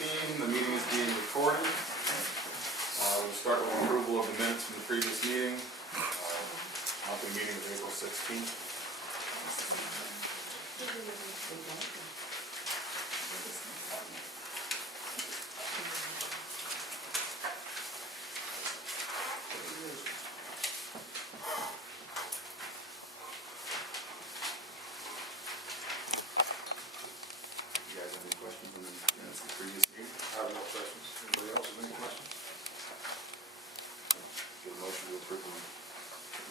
The meeting is being recorded. We'll start with approval of the minutes from the previous meeting. Monthly meeting of April 16th. You guys have any questions on the minutes of the previous meeting? I have no questions. Anybody else have any questions? Get a motion to approve them.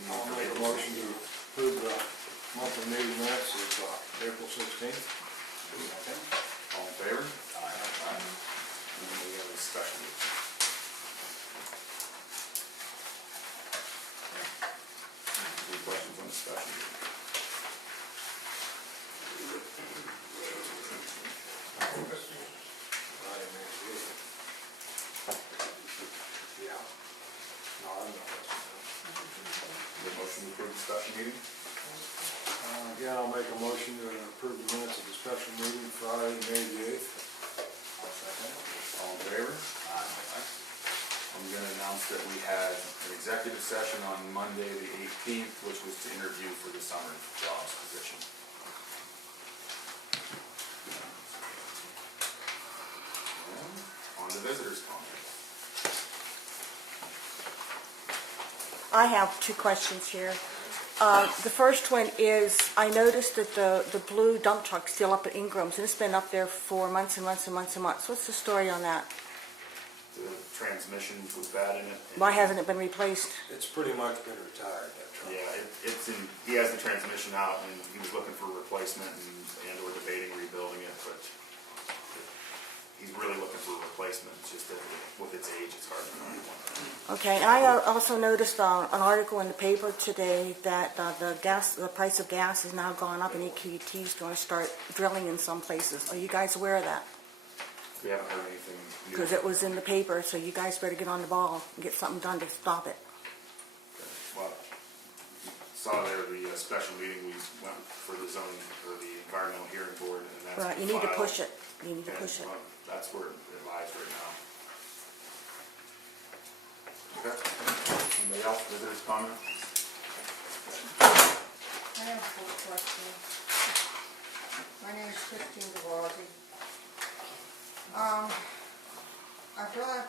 I'll make a motion to approve the monthly meeting minutes of April 16th. All in favor? Aye. And then we have a special meeting. Any questions on the special meeting? Yeah. No, I have no questions. Get a motion to approve the special meeting? Again, I'll make a motion to approve the minutes of the special meeting Friday, May the 8th. All in favor? Aye. I'm going to announce that we had an executive session on Monday the 18th, which was to interview for the summer jobs position. And on to visitors' comments. I have two questions here. The first one is, I noticed that the blue dump truck's still up at Ingram's, and it's been up there for months and months and months and months. What's the story on that? The transmission was bad in it. Why hasn't it been replaced? It's pretty much been retired, that truck. Yeah, it's in, he has the transmission out, and he was looking for a replacement and or debating rebuilding it, but he's really looking for a replacement. It's just that with its age, it's hard to find one. Okay, and I also noticed an article in the paper today that the price of gas has now gone up, and EQT's going to start drilling in some places. Are you guys aware of that? We haven't heard anything new. Because it was in the paper, so you guys better get on the ball and get something done to stop it. Well, you saw there the special meeting, we went for the zoning, or the environmental hearing board, and that's Right, you need to filed. push it. You need to And, push it. well, that's where it lies right now. Okay. Anybody else, visitors' comments? I have a quick question. My name is Christine DeWaldy. I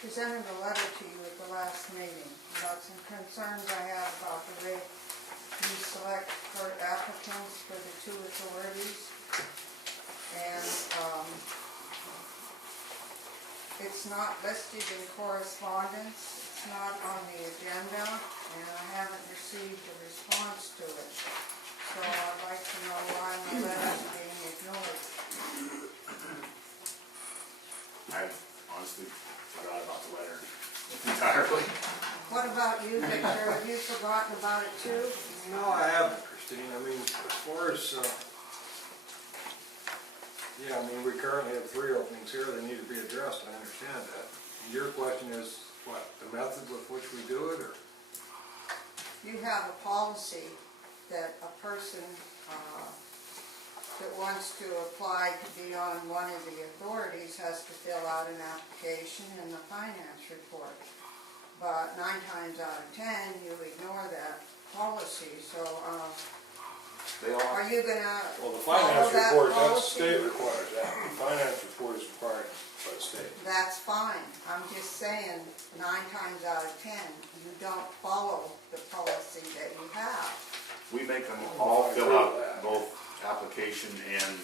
presented a letter to you at the last meeting about some concerns I have about the way you select for applicants for the two authorities. And it's not listed in correspondence, it's not on the agenda, and I haven't received a response to it. So I'd like to know why my letter is being ignored. I honestly forgot about the letter entirely. What about you, Victor? Have you forgotten about it too? No, I haven't, Christine. I mean, as far as, yeah, I mean, we currently have 3 openings here. They need to be addressed. I understand that. Your question is, what, the method with which we do it, or? You have a policy that a person that wants to apply to be on one of the authorities has to fill out an application and the finance report. But 9 times out of 10, you ignore that policy. So They all, are you gonna Well, the follow finance that report, that's policy? state requires that. The finance report is required by the state. That's fine. I'm just saying, 9 times out of 10, you don't follow the policy that you have. we make them all fill out both application and,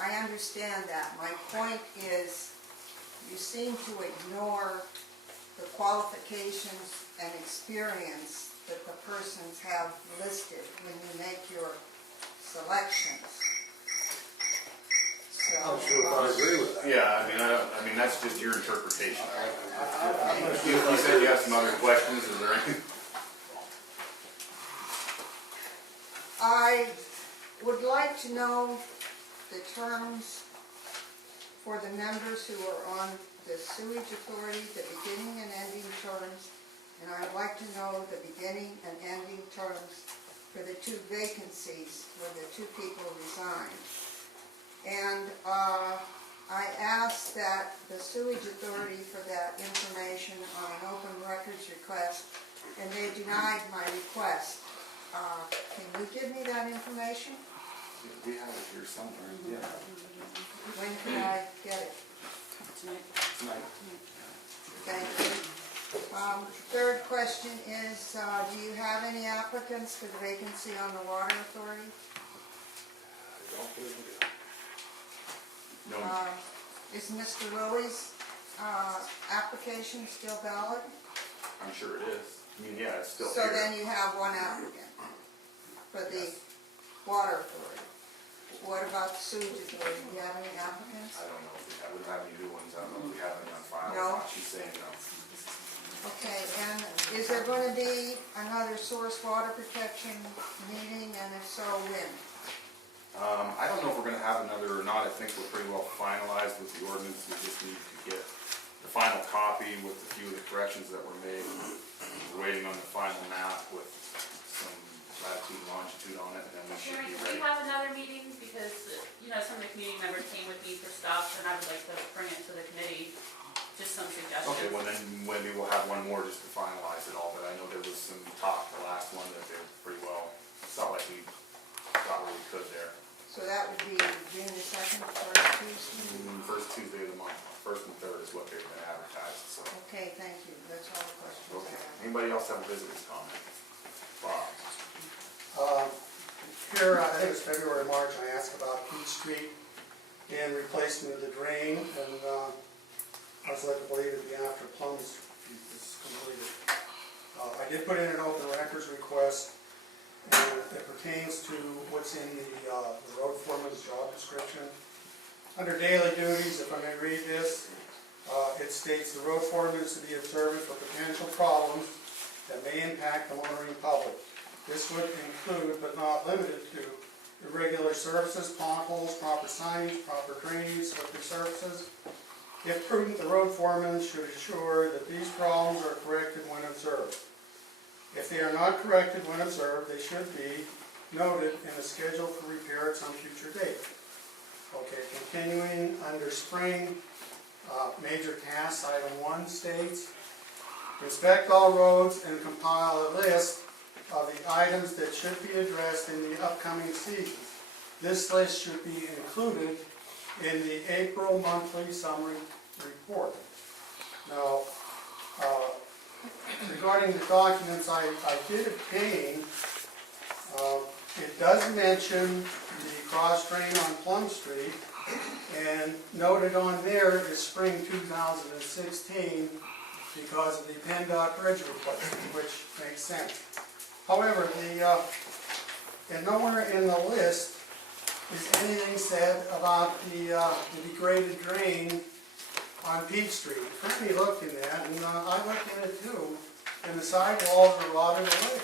I understand that. My point is, you seem to ignore the qualifications and experience that the persons have listed when you make your selections. So, I'm sure if I agree with that. yeah, I mean, that's just your interpretation. I'm not sure You if I said agree. you have some other questions, is there anything? I would like to know the terms for the members who are on the sewage authority, the beginning and ending terms, and I would like to know the beginning and ending terms for the 2 vacancies where the 2 people resigned. And I asked that the sewage authority for that information on an open records request, and they denied my request. Can you give me that information? We have it here somewhere. Yeah. When can I get it? Tonight. Thank you. Third question is, do you have any applicants for the vacancy on the water authority? I don't believe we do. No, Is Mr. Lilly's application still valid? I'm sure it is. I mean, yeah, it's still So here. then you have one applicant for the water authority. What about the sewage authority? Do you have any applicants? I don't know if we wouldn't have any new ones. I don't know if we have any on file. No. or not. She's saying no. Okay, and is there going to be another source water protection meeting, and if so, when? I don't know if we're gonna have another or not. I think we're pretty well finalized with the ordinance. We just need to get the final copy with a few of the corrections that were made. We're waiting on the final map with some latitude and longitude on it, and then we should Sharon, be can ready. we have another meeting, because, some of the community members came with me for stuff, and I would like to bring it to the committee, just some suggestions. Okay, well then maybe we'll have one more just to finalize it all, but I know there was some talk the last one that they were pretty well, it's not like we got where we could there. So that would be June the 2nd, first Tuesday? First Tuesday of the month, first and third is what they've been advertised, so. Okay, thank you. That's all the questions I Okay, have. anybody else have a visitor's comment? Bob? Here, I think it was February, March, I asked about Peach Street and replacement of the drain, and I was led to believe it'd be after Plum Street is completed. I did put in an open records request, and it pertains to what's in the road foreman's job description. Under daily duties, if I may read this, it states the road foreman is to be observant for potential problems that may impact the motoring public. This would include, but not limited to, irregular surfaces, potholes, proper signage, proper drainage, slippery surfaces. If prudent, the road foreman should ensure that these problems are corrected when observed. If they are not corrected when observed, they should be noted in the schedule for repair at some future date. Okay, continuing under spring, major tasks, item 1 states, inspect all roads and compile a list of the items that should be addressed in the upcoming season. This list should be included in the April monthly summary report. Now, regarding the documents I did obtain, it does mention the cross drain on Plum Street, and noted on there is spring 2016 because of the PennDOT bridge replacement, which makes sense. However, and nowhere in the list is anything said about the degraded drain on Peach Street. Franny looked in that, and I looked in it too, and the sidewalls are rotted away.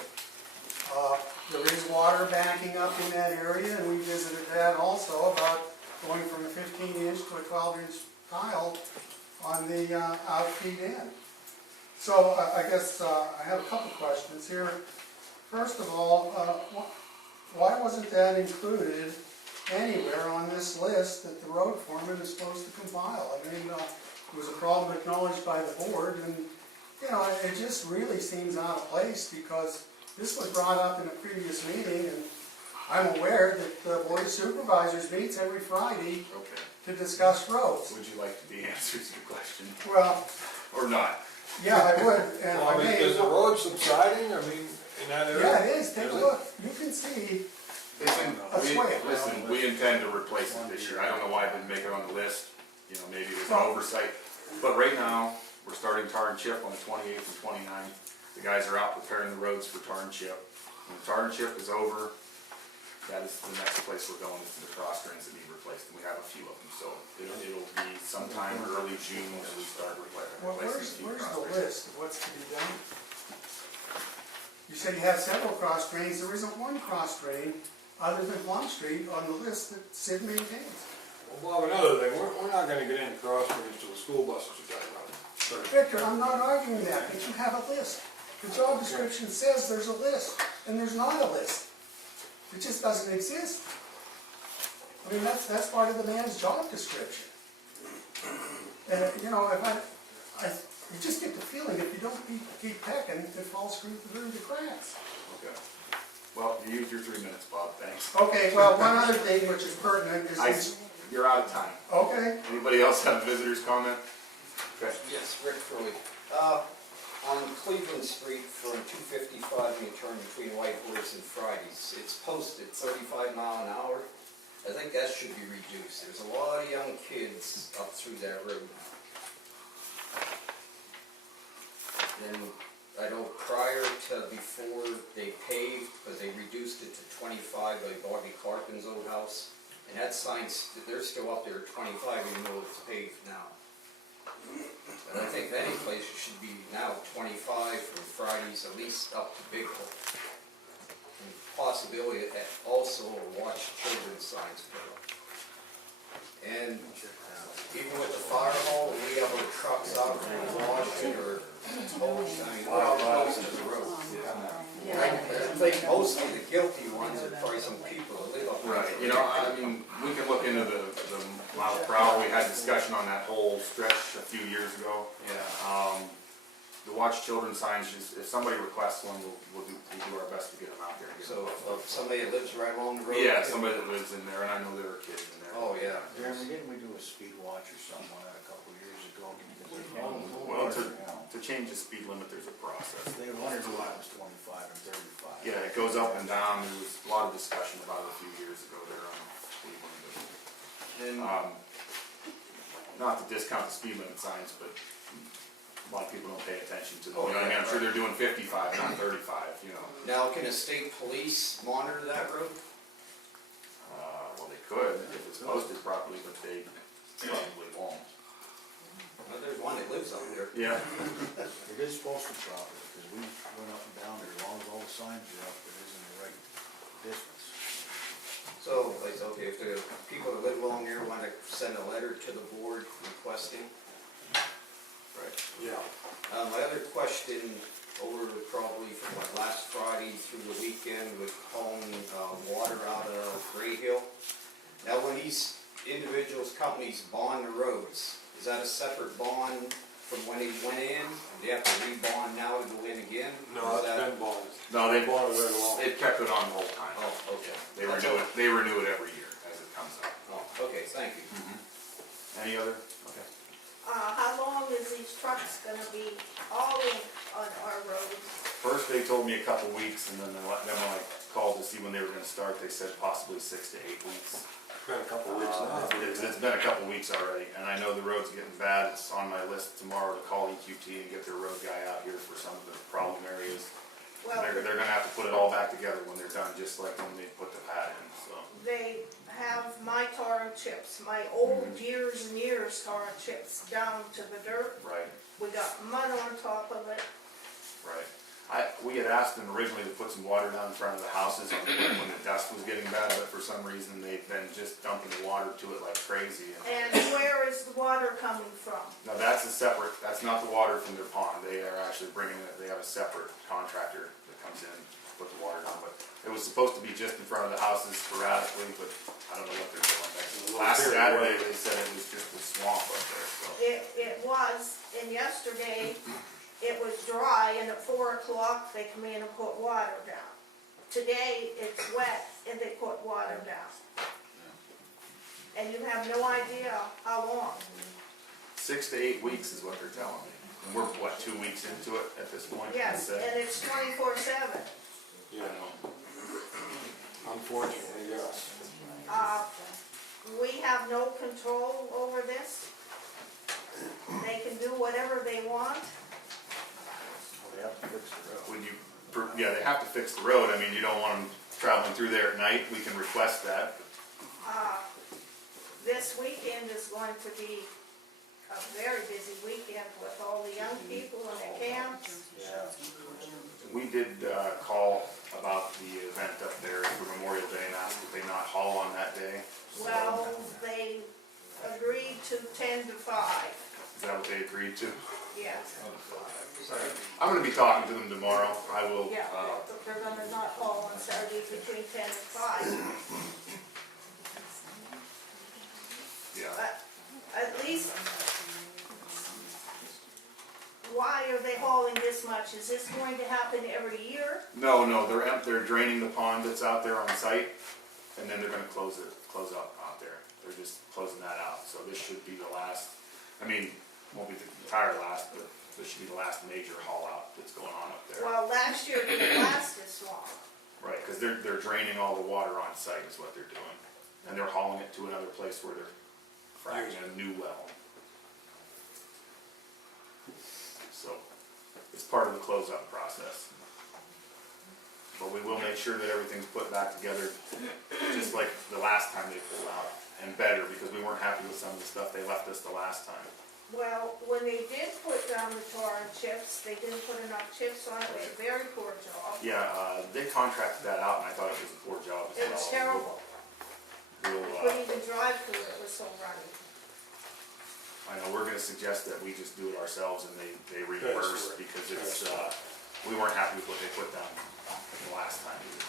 There is water backing up in that area, and we visited that also about going from a 15-inch to a 12-inch tile on the outfeed end. So I guess I have a couple questions here. First of all, why wasn't that included anywhere on this list that the road foreman is supposed to compile? I mean, it was a problem acknowledged by the board, and it just really seems out of place because this was brought up in a previous meeting, and I'm aware that the Board of Supervisors meets every Friday Okay. to discuss roads. Would you like the answers to your question? Well, Or not? yeah, I would, and Well, I mean, is the road subsiding, in that area? yeah, it is, take a Is it? look, you can see, Listen, we intend to replace it this year. I don't know why it didn't make it on the list. Maybe it was an oversight. But right now, we're starting tar and chip on the 28th and 29th. The guys are out preparing the roads for tar and chip. When tar and chip is over, that is the next place we're going, is to the cross drains that need replaced, and we have a few of them. So it'll be sometime early June that we start well, replacing where's cross the drains. list of what's to be done? You say you have several cross drains, there isn't one cross drain other than Plum Street on the list that Sid maintains. Well, Bob, another thing, we're not gonna get into cross drains till the school buses are done running. Victor, I'm not arguing that, but you have a list. The job description says there's a list, and there's not a list. It just doesn't exist. I mean, that's part of the man's job description. And, you know, you just get the feeling if you don't keep pecking, it falls through the cracks. Okay. Well, you used your 3 minutes, Bob, thanks. Okay, well, one other thing which is pertinent is this, You're out of time. okay, Anybody else have a visitor's comment? Okay. Yes, Rick Curley. On Cleveland Street from 255, when you turn between White Horse and Fridays, it's posted 35 mile an hour. I think that should be reduced. There's a lot of young kids up through that road. And I know prior to before they paved, because they reduced it to 25 by Bobby Clarkin's old house, and that sign's, they're still up there at 25 even though it's paved now. But I think any place it should be now 25 from Fridays, at least up to Big Hole. And possibility that also a watch children's signs put up. And even with the fire hall, we have our trucks out there washing or towing, I mean, we're out close to the road. I think mostly the guilty ones are probably some people that live up there. Right, you know, I mean, we can look into the mile per hour. We had discussion on that whole stretch a few years ago. Yeah. The watch children signs, if somebody requests one, we'll do our best to get them out there. So, somebody that lives right along the road? Yeah, somebody that lives in there, and I know there are kids in there. Oh, yeah. Jeremy, didn't we do a speed watch or something on that a couple of years ago? Well, to change the speed limit, there's a process. They wondered why it was 25 and 35. Yeah, it goes up and down. There was a lot of discussion about it a few years ago there on speed limit. And, Not to discount the speed limit signs, but a lot of people don't pay attention to them. You know what I mean? I'm sure they're doing 55, not 35, you know. now, can the state police monitor that road? Well, they could if it's posted properly, but they probably won't. Well, there's one that lives up there. Yeah. It is posted properly, because we went up and down there, as long as all the signs are up, it is in the right distance. So, like, okay, if the people that live along there want to send a letter to the board requesting. Right. Yeah. My other question, over probably from like last Friday through the weekend with hauling water out of Gray Hill. Now, when these individuals, companies bond the roads, is that a separate bond from when they went in? Do they have to re-bond now to go in again? No, Or is it's that- been bonded. No, they Bought it right along. They've kept it on the whole time. Oh, okay. They renew it every year as it comes up. Oh, okay, thank you. Any other? Okay. How long is these trucks gonna be hauling on our roads? First, they told me a couple weeks, and then when I called to see when they were gonna start, they said possibly 6 to 8 weeks. It's been a couple of weeks now. It's been a couple weeks already, and I know the road's getting bad. It's on my list tomorrow to call EQT and get their road guy out here for some of the problem areas. Well, They're gonna have to put it all back together when they're done, just like when they put the pad in, so. they have my tar and chips, my old years and years tar and chips down to the dirt. Right, We got mud on top of it. right. We had asked them originally to put some water down in front of the houses when the dust was getting bad, but for some reason they've been just dumping the water to it like crazy. And where is the water coming from? Now, that's not the water from their pond. They are actually bringing it, they have a separate contractor that comes in to put the water down. But it was supposed to be just in front of the houses sporadically, but I don't know what they're doing. Last Saturday, they said it was just a swamp up there, so. It was, and yesterday, it was dry, and at 4 o'clock, they come in and put water down. Today, it's wet, and they put water down. And you have no idea how long. 6 to 8 weeks is what they're telling me. And we're, what, 2 weeks into it at this point? Yes, I'd say? and it's 24/7. Yeah, unfortunately, yes. We have no control over this. They can do whatever they want. Well, they have to fix the road. Yeah, they have to fix the road. I mean, you don't want them traveling through there at night. We can request that. This weekend is going to be a very busy weekend with all the young people in the camps. Yeah. We did call about the event up there for Memorial Day and asked if they not haul on that day. Well, they agreed to 10 to 5. Is that what they agreed to? Yes. I'm gonna be talking to them tomorrow. I will, Yeah, they're gonna not haul on Saturdays between 10 and 5. yeah. But at least as much. Is this going to happen every year? No, they're draining the pond that's out there on site, and then they're gonna close up out there. They're just closing that out, so this should be the last, I mean, won't be the entire last, but this should be the last major haul out that's going on up there. Well, last year it didn't last this long. Right, cause they're draining all the water on site is what they're doing, and they're hauling it to another place where they're fracking a new well. So, it's part of the closeout process. But we will make sure that everything's put back together, just like the last time they pulled out, and better, because we weren't happy with some of the stuff they left us the last time. Well, when they did put down the tar and chips, they didn't put enough chips on it. They did a very poor job. Yeah, they contracted that out, and I thought it was a poor job as well. It was terrible. We'll, You couldn't even drive through it. It was so runny. I know, we're gonna suggest that we just do it ourselves and they reimburse, because it's, we weren't happy with what they put down the last time either.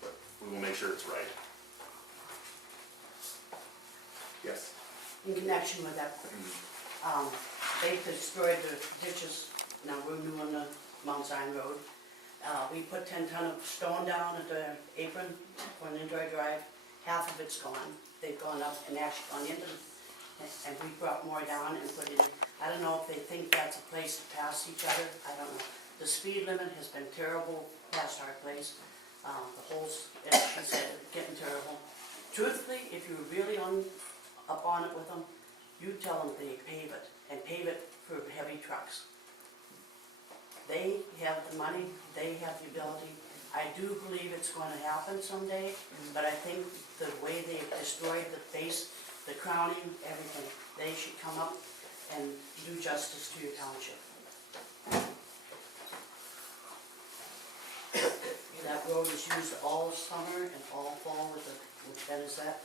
But we will make sure it's right. Yes? In connection with that, they destroyed the ditches, now we're new on the Mount Zion Road. We put 10 ton of stone down at the apron on Enjoy Drive, half of it's gone. They've gone up and actually gone into, and we brought more down and put in. I don't know if they think that's a place to pass each other, I don't know. The speed limit has been terrible past our place. The holes, as she said, are getting terrible. Truthfully, if you're really up on it with them, you tell them they pave it, and pave it for heavy trucks. They have the money, they have the ability. I do believe it's going to happen someday, but I think the way they've destroyed the base, the crowning, everything, they should come up and do justice to your township. That road is used all summer and all fall with Benazet,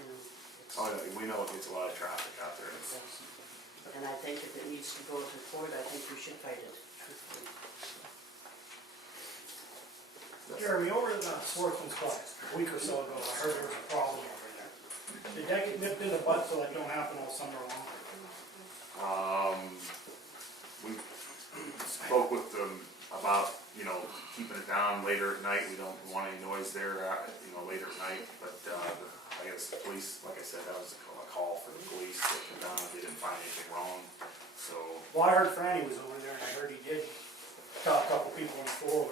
you know. Oh, no, we know it gets a lot of traffic out there. It's- And I think if it needs to go to court, I think we should fight it, truthfully. Jeremy, over in the Sportsman's Club, a week or so ago, I heard there was a problem over there. Did that get nipped in the butt so that don't happen all summer long? We spoke with them about, keeping it down later at night. We don't want any noise there, later at night, but, I guess the police, like I said, that was a call for the police. They came down, they didn't find anything wrong, so. Well, I heard Franny was over there and I heard he did stop a couple people on the floor.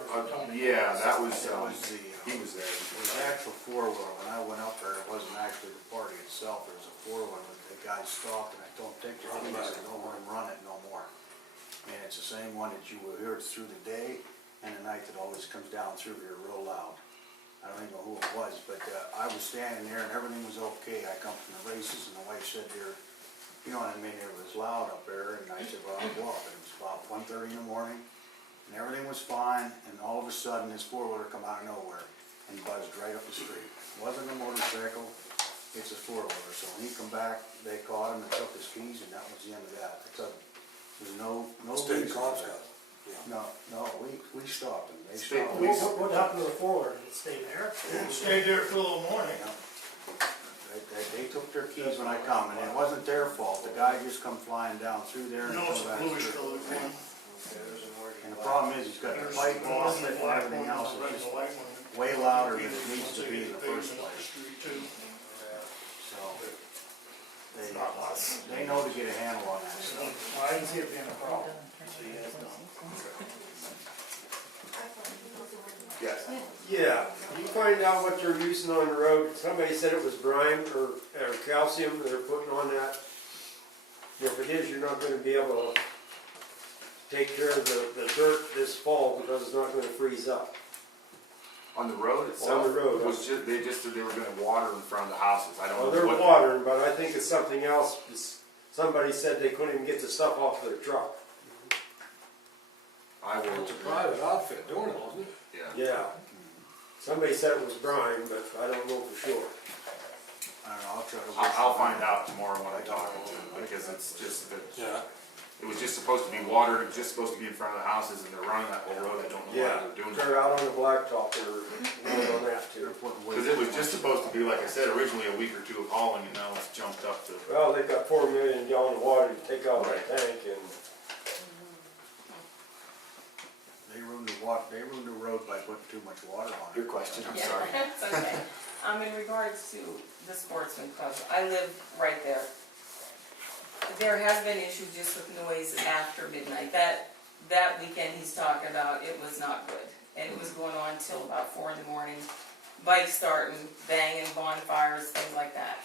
Yeah, that was, He was there. It was an actual four-wheeler. When I went up there, it wasn't actually the party itself. There was a four-wheeler. The guy stopped and I told him, take your keys and don't let him run it no more. And it's the same one that you will hear through the day and the night that always comes down through here real loud. I don't even know who it was, but I was standing there and everything was okay. I come from the races and the wife said there, it was loud up there. And I said, well, I'll go up. And it was about 1:30 in the morning and everything was fine. And all of a sudden this four-wheeler come out of nowhere and buzzed right up the street. It wasn't a motorcycle, it's a four-wheeler. So when he come back, they caught him and took his keys and that was the end of that. There's no State reason cops for got that. it. Yeah. No, we stopped them. They State stopped police. them. What happened to the forward? Did it stay there? It stayed there till the morning. They took their keys when I come, and it wasn't their fault. The guy just come flying down through there and come back through. And the problem is, he's got the pipe off it and everything else. It's just way louder than it needs to be in the first place. So, they know to get a handle on that stuff. I didn't see it being a problem. Yes. Yeah, you find out what they're using on the road. Somebody said it was brine or calcium they're putting on that. If it is, you're not gonna be able to take care of the dirt this fall because it's not gonna freeze up. On the road itself? On the road. They just said they were gonna water in front of the houses. I don't know Well, they're what. watering, but I think it's something else. Somebody said they couldn't even get the stuff off their truck. I will. It's a private outfit doing it, isn't it? Yeah. Yeah. Somebody said it was brine, but I don't know for sure. I don't know, I'll try to. I'll find out tomorrow when I talk to them, because it's just that. Yeah. It was just supposed to be watered, it was just supposed to be in front of the houses, and they're running that whole road. I don't know why Yeah, they're doing they're it. out on the blacktop, they're going on that too. Because it was just supposed to be, like I said, originally a week or two of hauling, and now it's jumped up to. Well, they've got 4 million gallon of water to take out of that tank and. they ruined the road by putting too much water on it. Your question, I'm Yeah, sorry. it's okay. In regards to the sportsman club, I live right there. There has been issues just with noise after midnight. That weekend he's talking about, it was not good. And it was going on till about 4 in the morning. Bikes starting, banging, bonfires, things like that.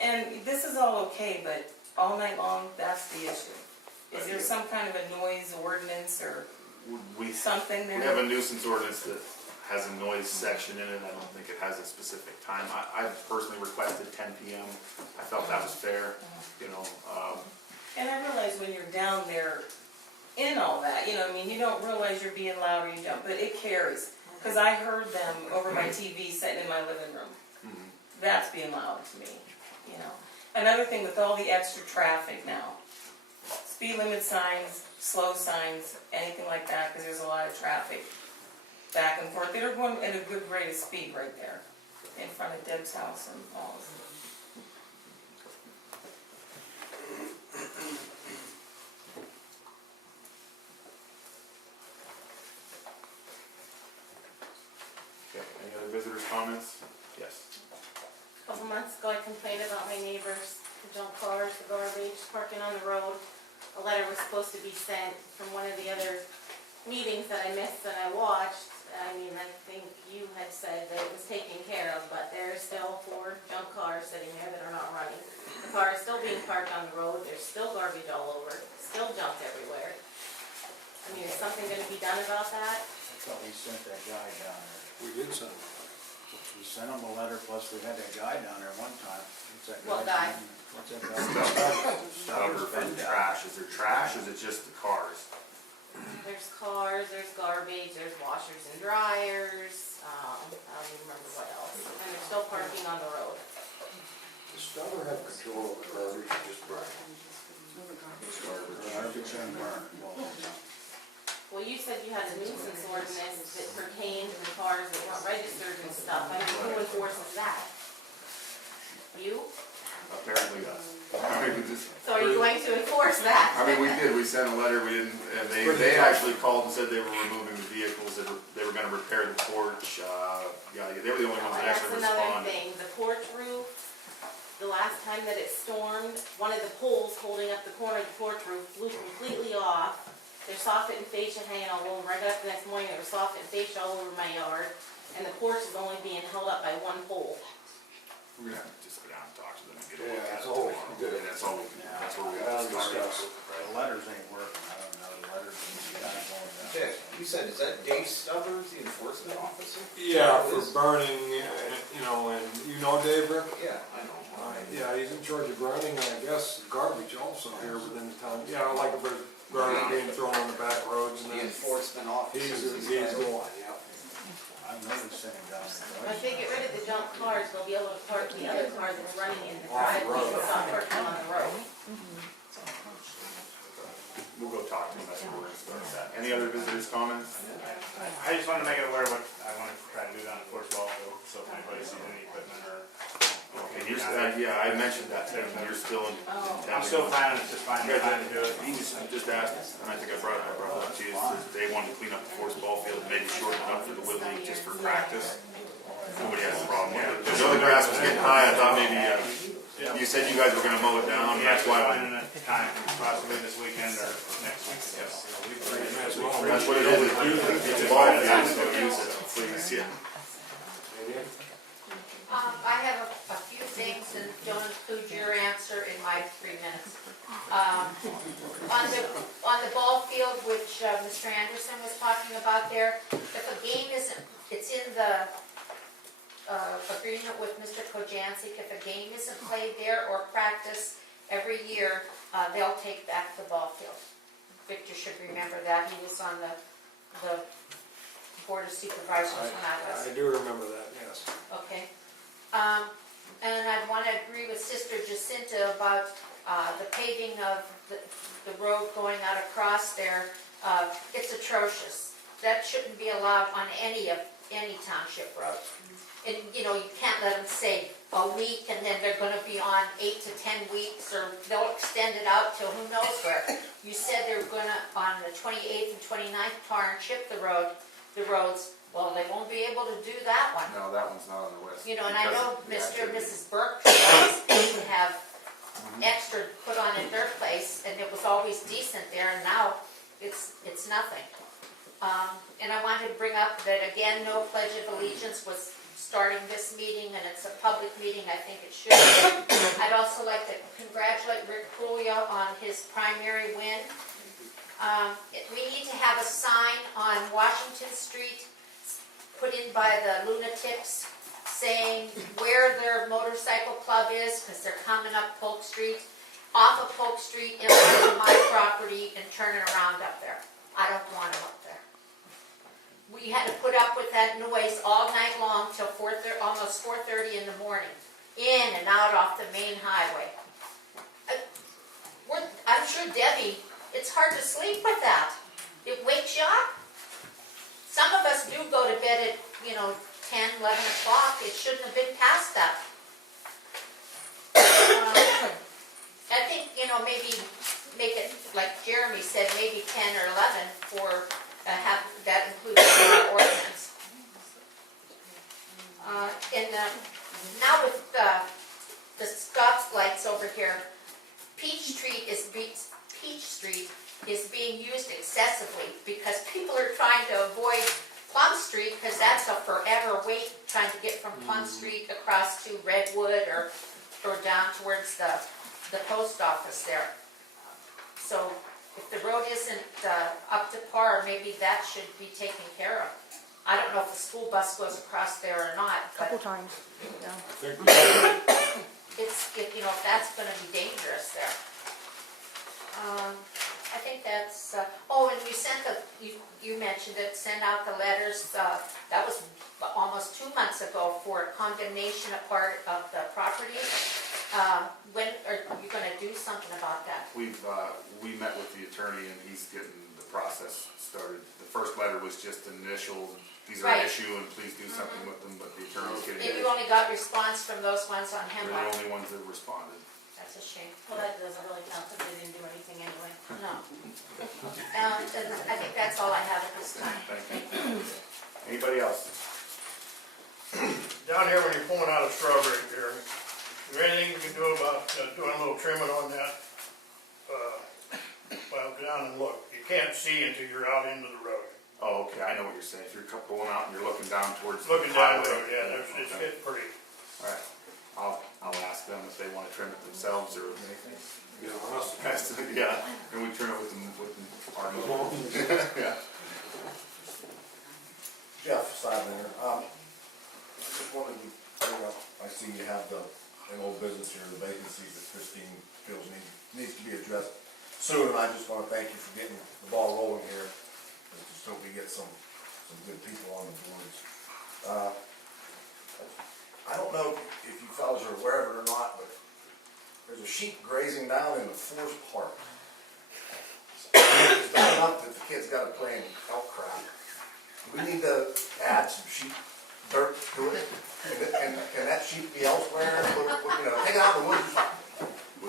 And this is all okay, but all night long, that's the issue. Is there some kind of a noise ordinance or We something there? We have a nuisance ordinance that has a noise section in it. I don't think it has a specific time. I personally requested 10 PM. I felt that was fair, you know. And I realize when you're down there in all that, you don't realize you're being loud or you don't, but it carries. Because I heard them over my TV sitting in my living room. That's being loud to me, Another thing with all the extra traffic now, speed limit signs, slow signs, anything like that, because there's a lot of traffic back and forth. They're going at a good rate of speed right there in front of Deb's house and all. Okay, any other visitors' comments? Yes. A couple months ago, I complained about my neighbors, the junk cars, the garbage, parking on the road. A letter was supposed to be sent from one of the other meetings that I missed that I watched. I think you had said that it was taken care of, but there are still 4 junk cars sitting there that are not running. The car is still being parked on the road, there's still garbage all over, still junk everywhere. Is something gonna be done about that? I thought we sent that guy down there. We did send them. We sent him a letter, plus we had that guy down there one time. What's that What guy's guy? name? What's that guy? Cover for the trash. Is there trash or is it just the cars? There's cars, there's garbage, there's washers and dryers, I don't even remember what else. And they're still parking on the road. Does Stubber have control of the garbage or just Brian? Garbage and burn. Well, you said you had a nuisance ordinance that pertained to the cars that weren't registered and stuff. Who enforces that? You? Apparently, yes. So are you going to enforce that? We did, we sent a letter, we didn't, and they actually called and said they were removing the vehicles, they were gonna repair the porch, yeah, they were the only ones that That's actually another responded. thing, the porch roof, the last time that it stormed, one of the poles holding up the corner of the porch roof blew completely off. There's soffit and fascia hanging all over, I got up the next morning, there was soffit and fascia all over my yard, and the porch is only being held up by one pole. We're gonna have to just go down and talk to them and get a look Yeah, at it. that's all we can do. And that's all we can, that's where we I'll have to start. discuss. The letters ain't working, I don't know, the letters, you gotta go down. Dick, you said, is that Dave Stubbers, the enforcement officer? Yeah, for burning, and you know Dave, Rick? Yeah, I know. Yeah, he's in charge of burning, and I guess garbage also here within the town. Yeah, like a garbage being thrown on the back roads and The then enforcement officer. he's going, yeah. I've never seen him down there. If they get rid of the junk cars, they'll be able to park the other car that's running in the Off the driveway, road. and stop parking on the road. We'll go talk to them, that's where we're gonna start that. Any other visitors' comments? I just wanted to make it aware of what I want to try to do down at Forest Ball Field, so if anybody sees any equipment or. And you're, yeah, I mentioned that to him, you're still in. I'm still planning, it's just finding time to do it. He just asked, and I think I brought it up to you, is they wanted to clean up the forest ball field, maybe shorten it up for the Little League just for practice. Nobody has a problem with it. I know the grass was getting high, I thought maybe, you said you guys were gonna mow it down, Yeah, that's just why. finding a time, possibly this weekend or next week, yes. That's what it is, it's a ball field, so use it, please, yeah. I have a few things, and don't include your answer in my 3 minutes. On the ball field, which Mr. Anderson was talking about there, if a game isn't, it's in the agreement with Mr. Kojancic, if a game isn't played there or practiced every year, they'll take back the ball field. Victor should remember that, he was on the Board of Supervisors when I was. I do remember that, yes. Okay. And I want to agree with Sister Jacinta about the paving of the road going out across there. It's atrocious. That shouldn't be allowed on any township road. And, you know, you can't let them say a week and then they're gonna be on 8 to 10 weeks, or they'll extend it out till who knows where. You said they were gonna, on the 28th and 29th, tar and chip the roads. Well, they won't be able to do that one. No, that one's not on the list. You know, and I know because Mr. and the Mrs. Burke always used to have extra put on in their place, and it was always decent there, and now it's nothing. And I wanted to bring up that, again, no pledge of allegiance was starting this meeting, and it's a public meeting, I think it should be. I'd also like to congratulate Rick Prulia on his primary win. We need to have a sign on Washington Street put in by the lunatics saying where their motorcycle club is, because they're coming up Polk Street, off of Polk Street, in onto my property, and turning around up there. I don't want them up there. We had to put up with that noise all night long till almost 4:30 in the morning, in and out off the main highway. I'm sure Debbie, it's hard to sleep with that. It wakes you up. Some of us do go to bed at, 10, 11 o'clock. It shouldn't have been past that. I think, maybe make it, like Jeremy said, maybe 10 or 11 for, have that included in our ordinance. Now with the stop lights over here, Peach Street is being used excessively because people are trying to avoid Plum Street, because that's a forever wait trying to get from Plum Street across to Redwood or down towards the post office there. So if the road isn't up to par, maybe that should be taken care of. I don't know if the school bus goes across there or not, A couple times, yeah. if that's going to be dangerous there. I think that's, and you sent you mentioned it, sent out the letters, that was almost 2 months ago for condemnation of part of the property. When are you going to do something about that? we met with the attorney and he's getting the process started. The first letter was just an initial, these are an Right. issue and please do something with them, but the attorney's getting And it. you only got response from those ones on They're Hemlock. the only ones that responded. That's a shame. Well, that doesn't really count because they didn't do anything anyway. No. And I think that's all I have at this time. Thank you. Anybody else? Down here when you're pulling out a strawberry, Jeremy, is there anything you can do about doing a little trimming on that? Well, go down and look. You can't see until you're out into the road. Oh, okay, I know what you're saying. If you're going out and you're looking down towards Looking the down the highway. road, yeah, it's Okay. getting pretty. All right, I'll ask them if they want to trim it themselves or anything. Yeah, and we trim it with our mower. Yeah. Jeff Sidelander, just wanted to bring up, I see you have an old business here, the vacancies that Christine feels needs to be addressed soon, and I just want to thank you for getting the ball rolling here. I just hope we get some good people on the boards. I don't know if you fellas are aware of it or not, but there's a sheep grazing down in the Forest Park. It's bad enough that the kids got to play in elk crap. We need to add some sheep dirt to it. And can that sheep be elsewhere? Take it out in the woods or something.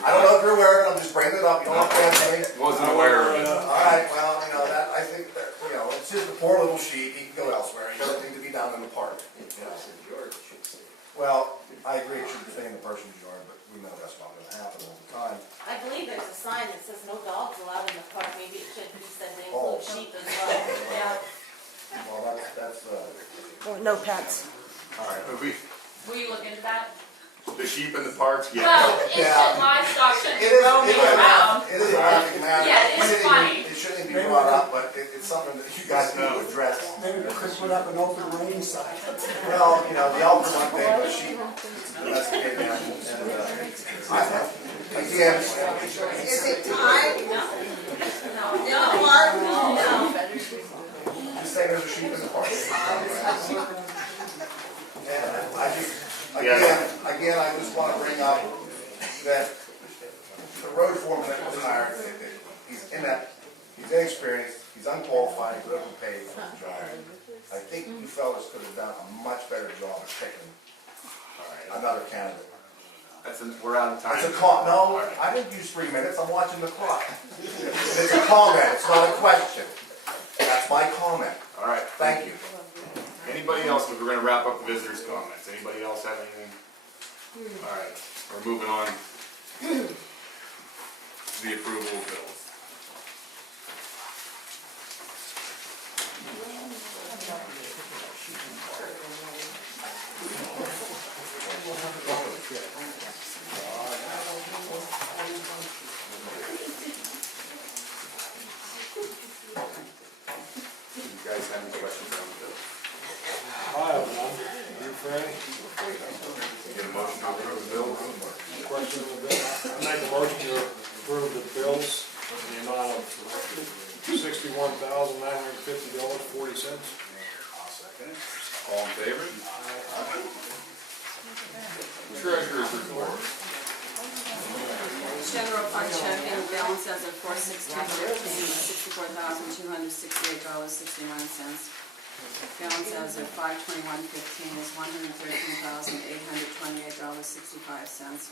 I don't know if you're aware of it, I'm just bringing it up, you don't have to answer me. Wasn't aware of it. All right, well, that, I think that, it's just a poor little sheep, he can go elsewhere, he doesn't need to be down in the park. Well, I agree, it should stay in the person's yard, but we know that's not gonna happen all the time. I believe there's a sign that says no dogs allowed in the park. Maybe it should be said to Oh. include sheep as well. Yeah. Well, that's, Or no pets. All right, Will you look into that? the sheep in the parks, yeah. Well, it should, livestock shouldn't be roaming around. It is a graphic matter. Yeah, it is funny. It shouldn't be brought up, but it's something that you guys need to address. Maybe we could put up an open range sign. Well, the elk are one thing, but sheep, domesticated animals, and, again, Is it time? No. No. just saying there's a sheep in the park. And I just, again, I just want to bring up that the road foreman that was hired, he's inexperienced, he's unqualified, he doesn't pay for the job. I think you fellas could have done a much better job of picking another candidate. We're out of time. It's a no, I didn't use 3 minutes, I'm watching the clock. It's a comment, it's not a question. That's my comment. All right. Thank you. Anybody else, because we're gonna wrap up the visitors' comments. Anybody else have anything? All right, we're moving on to the approval of bills. You guys have any questions on the bills? I have none. You, Franny? Get a motion to approve the bills? Question on the bill? I make a motion to approve the bills in the amount of $61,950.40. I'll second it. All in favor? Treasurer's report. General fund checking balance as of 4/16/15 is $64,268.69. Balance as of 5/21/15 is $113,828.65.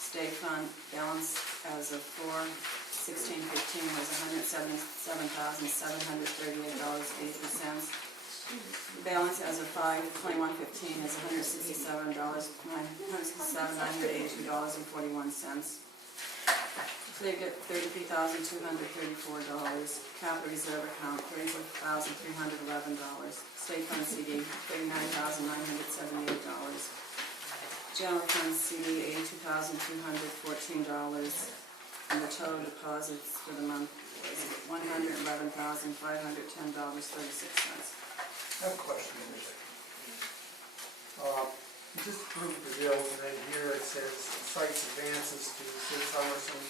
State fund balance as of 4/16/15 was $177,738.83. Balance as of 5/21/15 is $167,982.41. They get $33,234. Capital reserve account, $34,311. State fund CD, $39,978. General fund CD, $82,214. And the total deposits for the month was $111,510.36. I have a question. You just approved the bill, and then here it says sites advances to Sid Summerson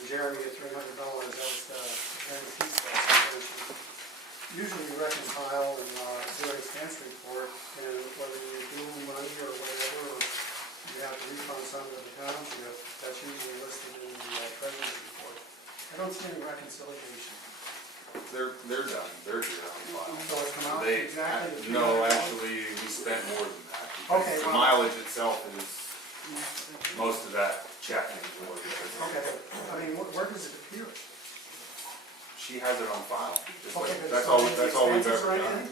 and Jeremy at $300. That's the guarantee specification. Usually you reconcile and do an expense report, and whether you do money or whatever, or you have to refund some to the township, that's usually listed in the treasurer's report. I don't see any reconciliation. They're done, they're due on file. So it's come out They, exactly the no, $300? actually, we spent more than that. Okay, The well- mileage itself is, most of that checking for it. Okay, I mean, where does it appear? She has it on file, just Okay, like, but that's so all, the that's all we've expenses ever right done. in?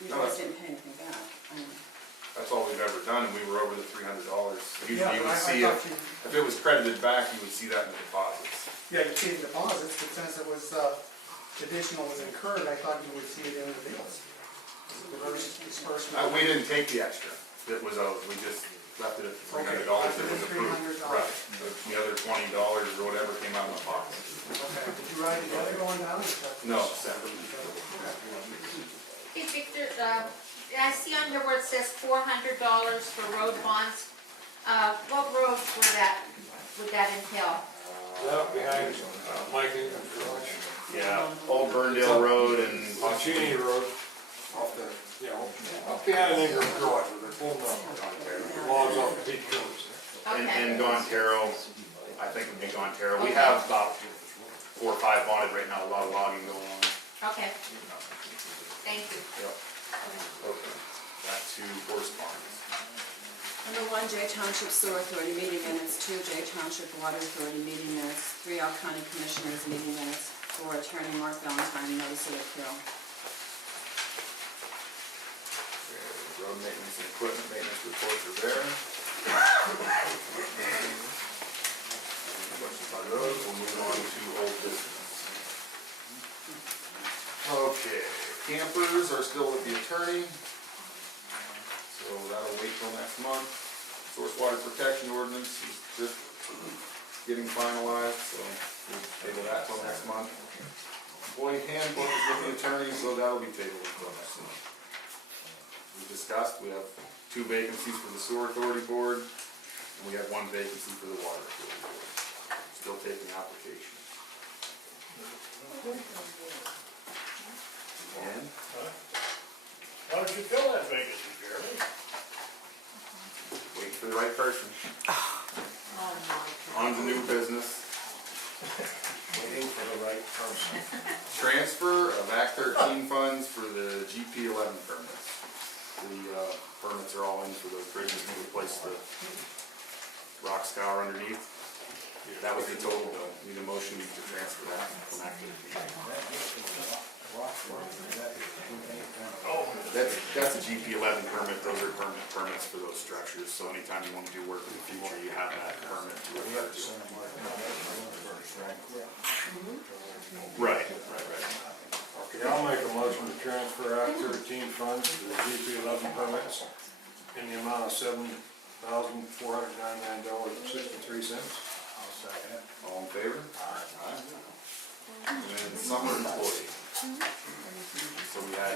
You No, guys that's- didn't pay anything back. I mean, That's all we've ever done, and we were over the $300. Usually Yeah, you but would I see thought if it was credited back, you would see that in the deposits. Yeah, you see the deposits, but since it was, additional was incurred, I thought you would see it in the bills. Reverse disbursement. We didn't take the extra, it was, we just left it at $300, Okay, it was approved. $300. Right, the other $20 or whatever came out of my pocket. Okay, did you write it together going down? No, separate. Hey, Victor, I see on here where it says $400 for road bonds. What roads would that entail? Yeah, behind Mike Ingram's garage. Yeah, Old Burndale Road and Cheney Road, off the, you know, up behind Ingram's garage, where they're pulling the logs off the peak curves. and Gontero, I think it'd be Gontero. We have about 4 or 5 bonded right now, a lot of logging going on. Okay. Thank you. Yep. Okay, back to correspondence. Number 1, J Township Sewer Authority meeting minutes. 2, J Township Water Authority meeting minutes. 3, L County Commissioners meeting minutes. 4, Attorney Mark Valentine, notice of appeal. Road maintenance and equipment maintenance reports are there. Questions on those? We'll move on to old business. Okay, campers are still with the attorney, so that'll wait till next month. Source water protection ordinance is just getting finalized, so we'll table that till next month. Employee handbook is with the attorney, so that'll be tabled until next month. We discussed, we have 2 vacancies for the sewer authority board, and we have 1 vacancy for the water authority board. Still taking applications. And Why don't you fill that vacancy, Jeremy? waiting for the right person. On to new business. waiting for the right person. Transfer of Act 13 funds for the GP 11 permits. The permits are all in for those bridges to replace the rock scour underneath. That was the total bill. Need a motion to transfer that from Act 13. That's a GP 11 permit. Those are permanent permits for those structures. So anytime you want to do work in the future, you have that permit to refer to. Right. Okay, I'll make a motion to transfer Act 13 funds to the GP 11 permits in the amount of $7,499.63. I'll second it. All in favor? Aye. And then summer employee. So we had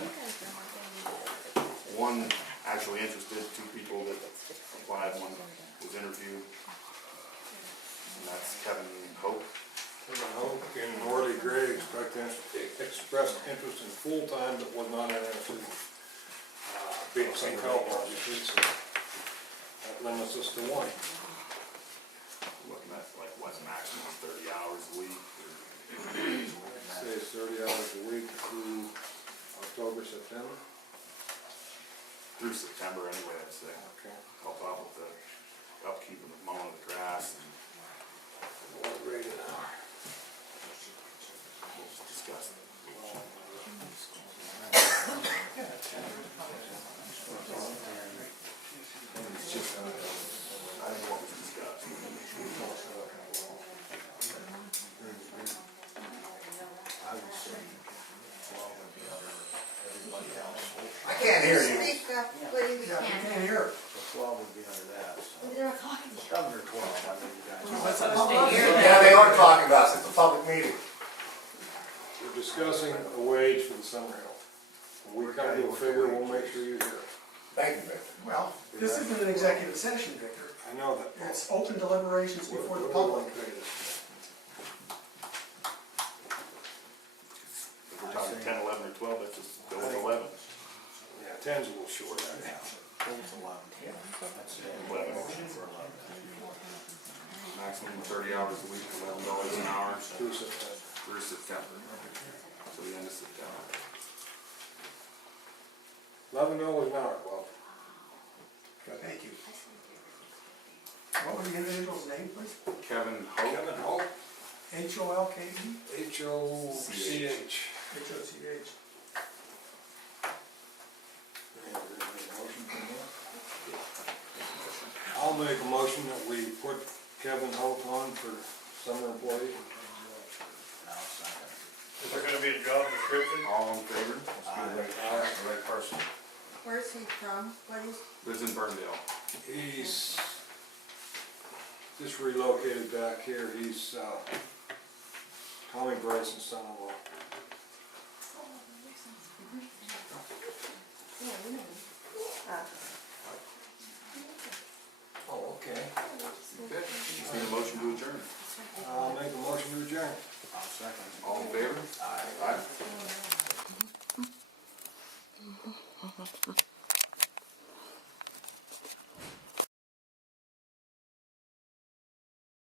one actually interested, 2 people that applied, one was interviewed. And that's Kevin Hope. Kevin Hope and Norley Gray expressed interest in full-time, but was not interested in being some help, obviously, so that limits us to one. Looking at like what, maximum 30 hours a week? Say it's 30 hours a week through October, September. Through September anyway, I'd say. Okay. Help out with the upkeep and the mowing of the grass and What rate an hour? we'll just discuss it. It's just, I don't know what was discussed. I can't hear you. Speak up, please. Yeah, we can't hear it. So 12 would be under that, so. They're talking to you. 11 or 12, I mean, you guys. Yeah, they are talking about us, it's a public meeting. We're discussing a wage for the summer help. When we come to a figure, we'll make sure you hear it. Thank you, Victor. Well, this isn't an executive session, Victor. I know that. It's open deliberations before the public. If we're talking 10, 11, or 12, that's just go with 11. Yeah, 10's a little short. Total's 11. That's it. 11. For 11. Maximum 30 hours a week, $11 an hour Through September. through September. So the end of September. $11 an hour, Bob. Thank you. What was the individual's name, please? Kevin Hope. Kevin Hope. H-O-L-K-E? H-O-C-H. H-O-C-H. I'll make a motion that we put Kevin Hope on for summer employee. I'll second it. Is there gonna be a job description? All in favor? That's the right person. Where's he from? What is, Lives in Burndale. He's just relocated back here. He's Tommy Bryson's son-in-law.